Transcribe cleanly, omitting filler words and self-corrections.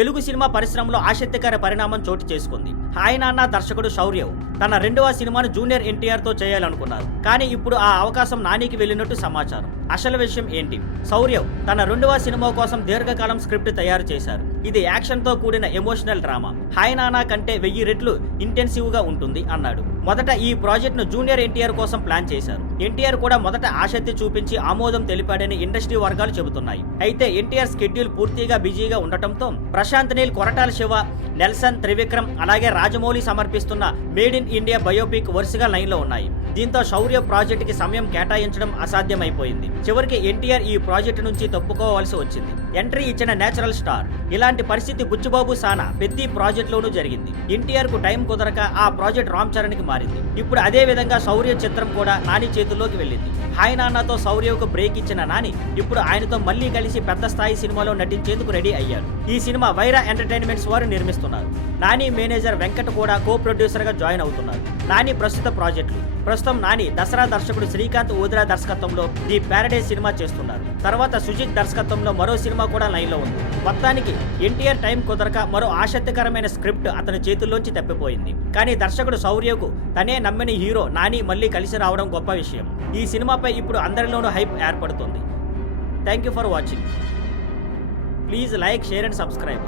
Telugu cinema పరిశ్రమలో ఆసక్తికర పరిణామం చోటు చేసుకుంది. హాయ్ నాన్న దర్శకుడు శౌర్య తన రెండవ సినిమాను జూనియర్ ఎన్టీఆర్ తో చేయాలనుకున్నారు. కానీ ఇప్పుడు ఆ అవకాశం నానికి వెళ్ళినట్టు సమాచారం. అసలు విషయం ఏంటి? శౌర్య తన రెండవ సినిమా కోసం దీర్ఘకాలం స్క్రిప్ట్ తయారు చేశారు. ఇది యాక్షన్ తో కూడిన ఎమోషనల్ డ్రామా. హాయ్ నాన్న కంటే 1000 రెట్లు ఇంటెన్సివ్ గా ఉంటుంది అన్నాడు. మొదట ఈ ప్రాజెక్ట్ ను జూనియర్ ఎన్టీఆర్ కోసం ప్లాన్ చేశారు. ఎన్టీఆర్ కూడా మొదట ఆసక్తి చూపించి ఆమోదం తెలిపాడని ఇండస్ట్రీ వర్గాలు చెబుతున్నాయి. అయితే ఎన్టీఆర్ షెడ్యూల్ పూర్తిగా బిజీగా ఉండటంతో ప్రశాంత్ నీల్, కొరటాల శివ, నెల్సన్, త్రివిక్రమ్ అలాగే రాజమౌళి సమర్పిస్తున్న మేడ్ ఇన్ ఇండియా బయోపిక్ వరుసగా లైన్లో ఉన్నాయి. దీంతో శౌర్య ప్రాజెక్టుకి సమయం కేటాయించడం అసాధ్యమైపోయింది. చివరికి ఎన్టీఆర్ ఈ ప్రాజెక్టు నుంచి తప్పుకోవాల్సి వచ్చింది. ఎంట్రీ ఇచ్చిన నేచురల్ స్టార్. ఇలాంటి పరిస్థితి బుచ్చిబాబు సానా పెద్ద ప్రాజెక్టులోనూ జరిగింది. ఎన్టీఆర్ కు టైం కుదరక ఆ ప్రాజెక్ట్ రామ్ చరణ్ కి మారింది. ఇప్పుడు అదే విధంగా శౌర్య చిత్రం కూడా నాని చేతుల్లోకి వెళ్ళింది. హాయ్ నాన్నతో శౌర్యకు బ్రేక్ ఇచ్చిన నాని ఇప్పుడు ఆయనతో మళ్లీ కలిసి పెద్ద స్థాయి సినిమాలో నటించేందుకు రెడీ అయ్యారు. ఈ సినిమా వైరా ఎంటర్టైన్మెంట్స్ వారు నిర్మిస్తున్నారు. నాని మేనేజర్ వెంకట్ కూడా కో ప్రొడ్యూసర్ గా జాయిన్ అవుతున్నారు. నాని ప్రస్తుతం నాని దసరా దర్శకుడు శ్రీకాంత్ ఓద్రా దర్శకత్వంలో ది ప్యారడైజ్ సినిమా చేస్తున్నారు. తర్వాత సుజిత్ దర్శకత్వంలో మరో సినిమా కూడా లైన్లో ఉంది. మొత్తానికి ఎన్టీఆర్ టైం కుదరక మరో ఆసక్తికరమైన స్క్రిప్ట్ అతని చేతుల్లోంచి తప్పిపోయింది. కానీ దర్శకుడు శౌర్యకు తనే నమ్మిన హీరో నాని మళ్ళీ కలిసి రావడం గొప్ప విషయం. ఈ సినిమాపై ఇప్పుడు అందరిలోనూ హైప్ ఏర్పడుతుంది. Thank you for watching. Please like, share and subscribe.